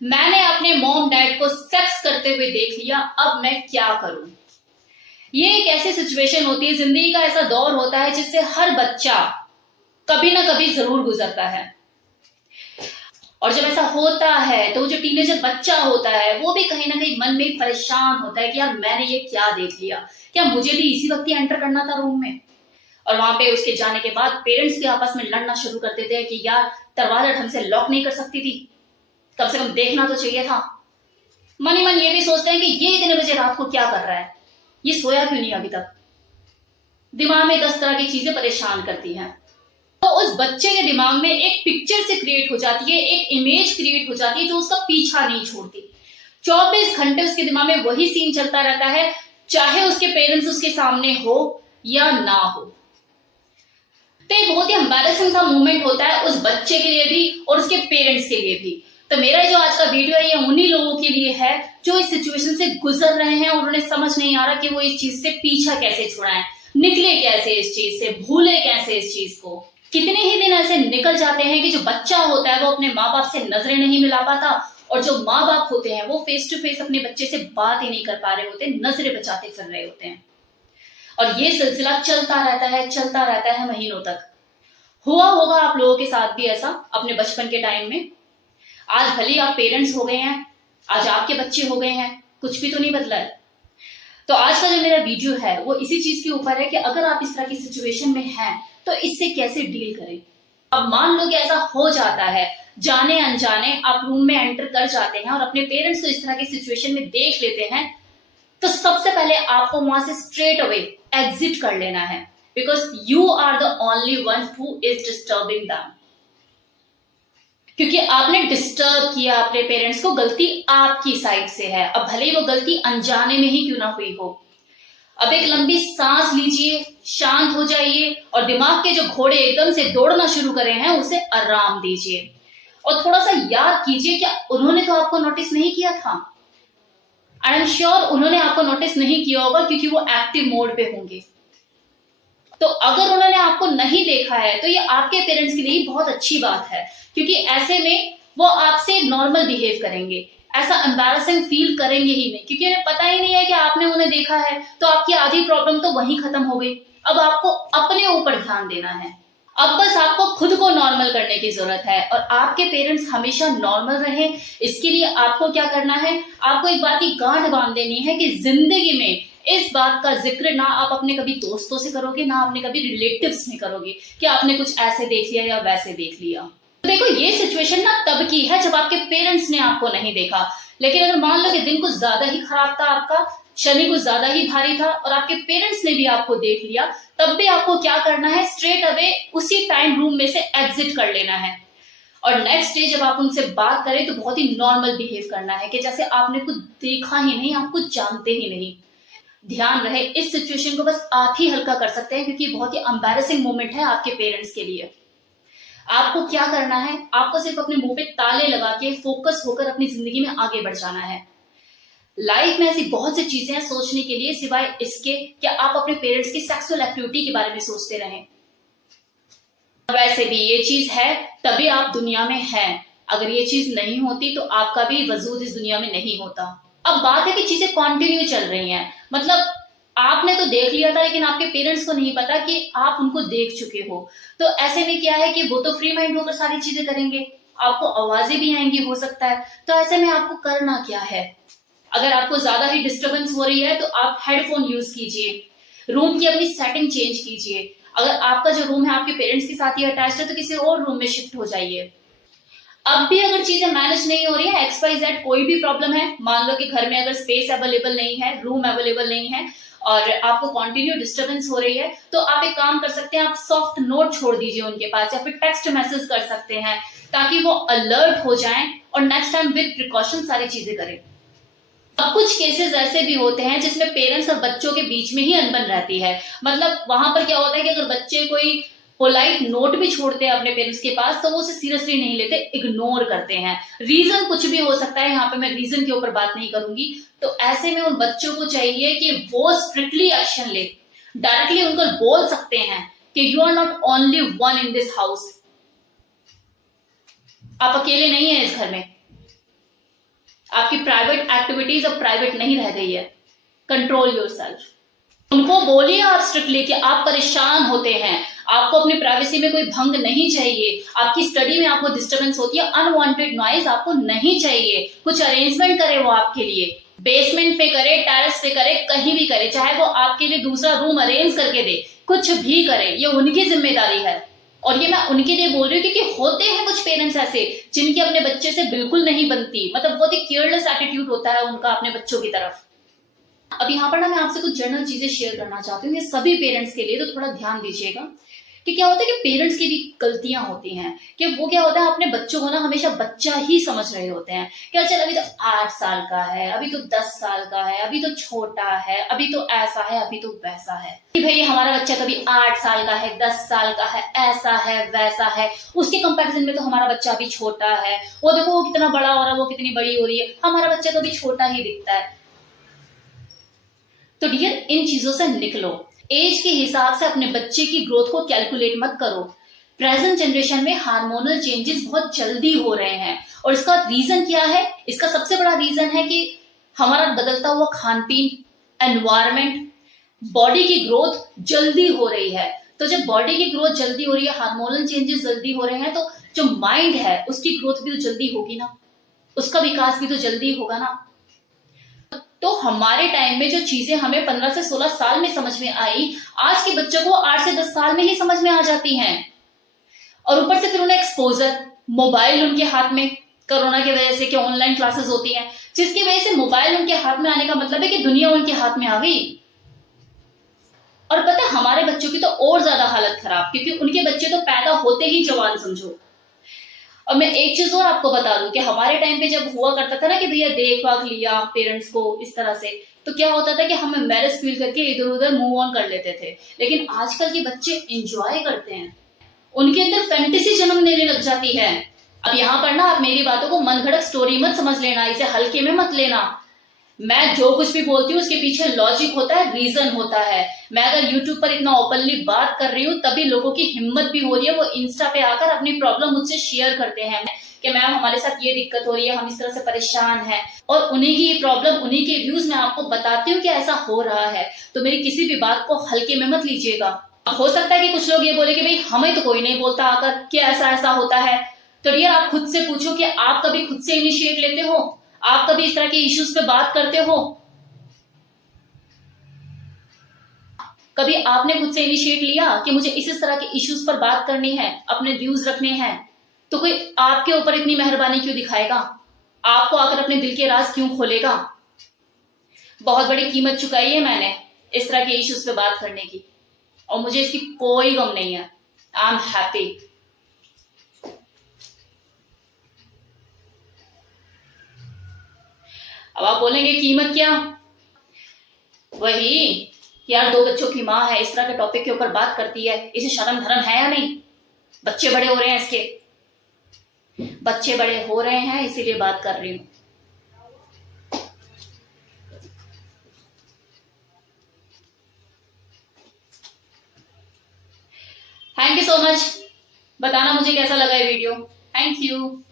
मैंने अपने mom dad को सेक्स करते हुए देख लिया, अब मैं क्या करूं। ये एक ऐसी सिचुएशन होती है, जिंदगी का ऐसा दौर होता है जिससे हर बच्चा कभी ना कभी जरूर गुजरता है। और जब ऐसा होता है तो जो टीनेजर बच्चा होता है वो भी कहीं ना कहीं मन में परेशान होता है कि यार मैंने ये क्या देख लिया, क्या मुझे भी इसी वक्त ही एंटर करना था रूम में। और वहां पे उसके जाने के बाद पेरेंट्स के आपस में लड़ना शुरू कर देते हैं कि यार दरवाजा ढंग से लॉक नहीं कर सकती थी, कम से कम देखना तो चाहिए था। मन ही मन ये भी सोचते हैं कि ये इतने बजे रात को क्या कर रहा है, ये सोया क्यों नहीं अभी तक। दिमाग में 10 तरह की चीजें परेशान करती हैं। तो उस बच्चे के दिमाग में एक पिक्चर से क्रिएट हो जाती है, एक इमेज क्रिएट हो जाती है जो उसका पीछा नहीं छोड़ती। 24 घंटे उसके दिमाग में वही सीन चलता रहता है, चाहे उसके पेरेंट्स उसके सामने हो या ना हो। तो ये बहुत ही एम्बैरेसिंग सा मोमेंट होता है उस बच्चे के लिए भी और उसके पेरेंट्स के लिए भी। तो मेरा जो आज का वीडियो है ये उन्हीं लोगों के लिए है जो इस सिचुएशन से गुजर रहे हैं और उन्हें समझ नहीं आ रहा कि वो इस चीज से पीछा कैसे छुड़ाएं, निकले कैसे इस चीज से, भूले कैसे इस चीज को। कितने ही दिन ऐसे निकल जाते हैं कि जो बच्चा होता है वो अपने माँ बाप से नजरें नहीं मिला पाता, और जो माँ बाप होते हैं वो फेस टू फेस अपने बच्चे से बात ही नहीं कर पा रहे होते, नजरें बचाते फिर रहे होते हैं। और ये सिलसिला चलता रहता है महीनों तक। हुआ होगा आप लोगों के साथ भी ऐसा अपने बचपन के टाइम में। आज भले आप पेरेंट्स हो गए हैं, आज आपके बच्चे हो गए हैं, कुछ भी तो नहीं बदला है। तो आज का जो मेरा वीडियो है वो इसी चीज के ऊपर है कि अगर आप इस तरह की सिचुएशन में हैं तो इससे कैसे डील करें। अब मान लो कि ऐसा हो जाता है, जाने अनजाने आप रूम में एंटर कर जाते हैं और अपने पेरेंट्स को इस तरह की सिचुएशन में देख लेते हैं, तो सबसे पहले आपको वहां से स्ट्रेट अवे एग्जिट कर लेना है, because you are the only one who is disturbing them. क्योंकि आपने डिस्टर्ब किया अपने पेरेंट्स को, गलती आपकी साइड से है। अब भले ही वो गलती अनजाने में ही क्यों ना हुई हो। अब एक लंबी सांस लीजिए, शांत हो जाइए और दिमाग के जो घोड़े एकदम से दौड़ना शुरू करे हैं उसे आराम दीजिए। और थोड़ा सा याद कीजिए क्या उन्होंने तो आपको नोटिस नहीं किया था। आई एम श्योर उन्होंने आपको नोटिस नहीं किया होगा क्योंकि वो एक्टिव मोड पे होंगे। तो अगर उन्होंने आपको नहीं देखा है तो ये आपके पेरेंट्स के लिए बहुत अच्छी बात है, क्योंकि ऐसे में वो आपसे नॉर्मल बिहेव करेंगे, ऐसा एम्बैरेसिंग फील करेंगे ही नहीं, क्योंकि उन्हें पता ही नहीं है कि आपने उन्हें देखा है। तो आपकी आधी प्रॉब्लम तो वहीं खत्म हो गई। अब आपको अपने ऊपर ध्यान देना है। अब बस आपको खुद को नॉर्मल करने की जरूरत है और आपके पेरेंट्स हमेशा नॉर्मल रहे। इसके लिए आपको क्या करना है, आपको एक बात की गांठ बांध देनी है कि जिंदगी में इस बात का जिक्र ना आप अपने कभी दोस्तों से करोगे, ना आपने कभी रिलेटिव्स में करोगे कि आपने कुछ ऐसे देख लिया या वैसे देख लिया। तो देखो ये सिचुएशन ना तब की है जब आपके पेरेंट्स ने आपको नहीं देखा। लेकिन अगर मान लो कि दिन कुछ ज्यादा ही खराब था आपका, शनि कुछ ज्यादा ही भारी था और आपके पेरेंट्स ने भी आपको देख लिया, तब भी आपको क्या करना है, स्ट्रेट अवे उसी टाइम रूम में से एग्जिट कर लेना है। और नेक्स्ट डे जब आप उनसे बात करें तो बहुत ही नॉर्मल बिहेव करना है कि जैसे आपने कुछ देखा ही नहीं, आप कुछ जानते ही नहीं। ध्यान रहे इस सिचुएशन को बस आप ही हल्का कर सकते हैं, क्योंकि बहुत ही एम्बैरेसिंग मोमेंट है आपके पेरेंट्स के लिए। आपको क्या करना है, आपको सिर्फ अपने मुंह पे ताले लगा के फोकस होकर अपनी जिंदगी में आगे बढ़ जाना है। लाइफ में ऐसी बहुत सी चीजें हैं सोचने के लिए, सिवाय इसके कि आप अपने पेरेंट्स की सेक्सुअल एक्टिविटी के बारे में सोचते रहें। वैसे भी ये चीज है तभी आप दुनिया में हैं। अगर ये चीज नहीं होती तो आपका भी वजूद इस दुनिया में नहीं होता। अब बात है कि चीजें कंटिन्यू चल रही हैं, मतलब आपने तो देख लिया था लेकिन आपके पेरेंट्स को नहीं पता कि आप उनको देख चुके हो। तो ऐसे में क्या है कि वो तो फ्री माइंड होकर सारी चीजें करेंगे, आपको आवाजें भी आएंगी हो सकता है। तो ऐसे में आपको करना क्या है, अगर आपको ज्यादा ही डिस्टर्बेंस हो रही है तो आप हेडफोन यूज कीजिए, रूम की अपनी सेटिंग चेंज कीजिए। अगर आपका जो रूम है आपके पेरेंट्स के साथ ही अटैच्ड है तो किसी और रूम में शिफ्ट हो जाइए। अब भी अगर चीजें मैनेज नहीं हो रही है, XYZ कोई भी प्रॉब्लम है, मान लो कि घर में अगर स्पेस अवेलेबल नहीं है, रूम अवेलेबल नहीं है और आपको कंटिन्यू डिस्टरबेंस हो रही है, तो आप एक काम कर सकते हैं, आप सॉफ्ट नोट छोड़ दीजिए उनके पास या फिर टेक्स्ट मैसेज कर सकते हैं, ताकि वो अलर्ट हो जाएं और नेक्स्ट टाइम विद प्रिकॉशन सारी चीजें करें। अब कुछ केसेस ऐसे भी होते हैं जिसमें पेरेंट्स और बच्चों के बीच में ही अनबन रहती है। मतलब वहां पर क्या होता है कि अगर बच्चे कोई पोलाइट नोट भी छोड़ते हैं अपने पेरेंट्स के पास तो वो उसे सीरियसली नहीं लेते, इग्नोर करते हैं। रीजन कुछ भी हो सकता है, यहाँ पे मैं रीजन के ऊपर बात नहीं करूंगी। तो ऐसे में उन बच्चों को चाहिए कि वो स्ट्रिक्टली एक्शन ले, डायरेक्टली उनको बोल सकते हैं कि you are not only one in this house, आप अकेले नहीं है इस घर में। आपकी प्राइवेट एक्टिविटीज अब प्राइवेट नहीं रह गई है। Control yourself. उनको बोलिए आप स्ट्रिक्टली कि आप परेशान होते हैं, आपको अपनी प्राइवेसी में कोई भंग नहीं चाहिए, आपकी स्टडी में आपको डिस्टरबेंस होती है, अनवांटेड नॉइज आपको नहीं चाहिए। कुछ अरेंजमेंट करे वो आपके लिए, बेसमेंट पे करे, टेरेस पे करे, कहीं भी करे, चाहे वो आपके लिए दूसरा रूम अरेंज करके दे, कुछ भी करे, ये उनकी जिम्मेदारी है। और ये मैं उनके लिए बोल रही हूँ क्योंकि होते हैं कुछ पेरेंट्स ऐसे जिनकी अपने बच्चे से बिल्कुल नहीं बनती, मतलब बहुत ही केयरलेस एटीट्यूड होता है उनका अपने बच्चों की तरफ। अब यहाँ पर ना मैं आपसे कुछ जनरल चीजें शेयर करना चाहती हूँ, ये सभी पेरेंट्स के लिए, तो थोड़ा ध्यान दीजिएगा कि क्या होता है कि पेरेंट्स की भी गलतियां होती हैं कि वो क्या होता है अपने बच्चों को ना हमेशा बच्चा ही समझ रहे होते हैं। क्या चल अभी तो 8 साल का है, अभी तो 10 साल का है, अभी तो छोटा है, अभी तो ऐसा है, अभी तो वैसा है कि भाई हमारा बच्चा कभी 8 साल का है, 10 साल का है, ऐसा है वैसा है, उसके कंपैरिजन में तो हमारा बच्चा अभी छोटा है, वो देखो वो कितना बड़ा हो रहा है, वो कितनी बड़ी हो रही है, हमारा बच्चा तो अभी छोटा ही दिखता है। तो डियर इन चीजों से निकलो, एज के हिसाब से अपने बच्चे की ग्रोथ को कैलकुलेट मत करो। प्रेजेंट जनरेशन में हार्मोनल चेंजेस बहुत जल्दी हो रहे हैं और इसका रीजन क्या है? इसका सबसे बड़ा रीजन है कि हमारा बदलता हुआ खान पीन, एनवायरमेंट, बॉडी की ग्रोथ जल्दी हो रही है। तो जब बॉडी की ग्रोथ जल्दी हो रही है, हार्मोनल चेंजेस जल्दी हो रहे हैं, तो जो माइंड है उसकी ग्रोथ भी तो जल्दी होगी ना, उसका विकास भी तो जल्दी होगा ना। तो हमारे टाइम में जो चीजें हमें 15 से 16 साल में समझ में आई, आज के बच्चों को 8 से 10 साल में ही समझ में आ जाती हैं। और ऊपर से फिर उन्हें एक्सपोजर, मोबाइल उनके हाथ में, कोरोना की वजह से कि ऑनलाइन क्लासेस होती हैं, जिसकी वजह से मोबाइल उनके हाथ में आने का मतलब है कि दुनिया उनके हाथ में आ गई। और पता है हमारे बच्चों की तो और ज्यादा हालत खराब, क्योंकि उनके बच्चे तो पैदा होते ही जवान समझो। और मैं एक चीज और आपको बता दूं कि हमारे टाइम पे जब हुआ करता था ना कि भैया देख भाग लिया पेरेंट्स को इस तरह से, तो क्या होता था कि हम एम्बैरेस फील करके इधर उधर मूव ऑन कर लेते थे। लेकिन आजकल के बच्चे एंजॉय करते हैं, उनके अंदर फैंटेसी जन्म लेने लग जाती है। अब यहाँ पर ना आप मेरी बातों को मनगढ़ंत स्टोरी मत समझ लेना, इसे हल्के में मत लेना। मैं जो कुछ भी बोलती हूँ उसके पीछे लॉजिक होता है, रीजन होता है। मैं अगर यूट्यूब पर इतना ओपनली बात कर रही हूँ तभी लोगों की हिम्मत भी हो रही है, वो इंस्टा पे आकर अपनी प्रॉब्लम मुझसे शेयर करते हैं कि मैम हमारे साथ ये दिक्कत हो रही है, हम इस तरह से परेशान हैं, और उन्हीं की प्रॉब्लम, उन्हीं के व्यूज मैं आपको बताती हूँ कि ऐसा हो रहा है। तो मेरी किसी भी बात को हल्के में मत लीजिएगा। हो सकता है कि कुछ लोग ये बोले कि भाई हमें तो कोई नहीं बोलता आकर कि ऐसा ऐसा होता है। तो डियर आप खुद से पूछो कि आप कभी खुद से इनिशिएट लेते हो? आप कभी इस तरह के इश्यूज पे बात करते हो? कभी आपने खुद से इनिशिएट लिया कि मुझे इस तरह के इश्यूज पर बात करनी है, अपने व्यूज रखने हैं? तो कोई आपके ऊपर इतनी मेहरबानी क्यों दिखाएगा? आपको आकर अपने दिल के राज क्यों खोलेगा? बहुत बड़ी कीमत चुकाई है मैंने इस तरह के इश्यूज पे बात करने की, और मुझे इसकी कोई गम नहीं है। I am happy. अब आप बोलेंगे कीमत क्या? वही यार, 2 बच्चों की माँ है, इस तरह के टॉपिक के ऊपर बात करती है, इसे शर्म धर्म है या नहीं? बच्चे बड़े हो रहे हैं, इसके बच्चे बड़े हो रहे हैं, इसीलिए बात कर रही हूं। Thank you so much. बताना मुझे कैसा लगा ये वीडियो। Thank you.